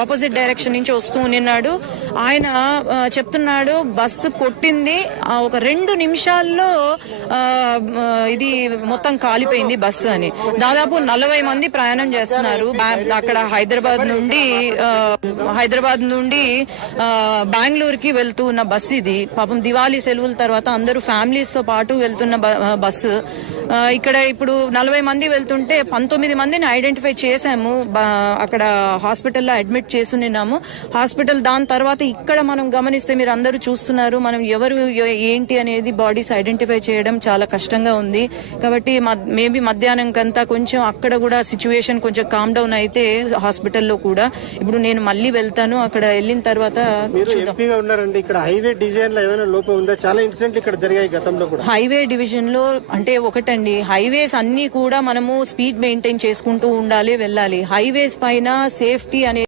Opposite direction నుంచి వస్తూ ఉన్నాడు. ఆయన చెప్తున్నాడు బస్సు కొట్టింది ఒక 2 నిమిషాల్లో ఇది మొత్తం కాలిపోయింది బస్సు అని. దాదాపు 40 మంది ప్రయాణం చేస్తున్నారు అక్కడ హైదరాబాద్ నుండి బెంగళూరుకి వెళ్తూ ఉన్న బస్సు ఇది. పాపం దివాళీ సెలవుల తర్వాత అందరూ ఫ్యామిలీస్ తో పాటు వెళ్తున్న బస్సు. ఇక్కడ ఇప్పుడు 40 మంది వెళ్తుంటే 19 మందిని ఐడెంటిఫై చేశాము, అక్కడ హాస్పిటల్లో అడ్మిట్ చేసుకున్నాము. హాస్పిటల్ దాని తర్వాత ఇక్కడ మనం గమనిస్తే మీరు అందరూ చూస్తున్నారు, మనం ఎవరు ఏంటి అనేది బాడీస్ ఐడెంటిఫై చేయడం చాలా కష్టంగా ఉంది. కాబట్టి మేబీ మధ్యాహ్నం కంతా కొంచెం అక్కడ కూడా సిచ్యువేషన్ కొంచెం కామ్ డౌన్ అయితే హాస్పిటల్లో కూడా. ఇప్పుడు నేను మళ్ళీ వెళ్తాను, అక్కడ వెళ్ళిన తర్వాత హైవే డివిజన్ లో ఏమైనా లోపం ఉందా? చాలా ఇన్సిడెంట్లు ఇక్కడ జరిగాయి గతంలో కూడా. హైవే డివిజన్ లో అంటే ఒకటండి, హైవేస్ అన్ని కూడా మనము స్పీడ్ మెయింటైన్ చేసుకుంటూ ఉండాలి, వెళ్ళాలి. హైవేస్ పైన సేఫ్టీ అనేది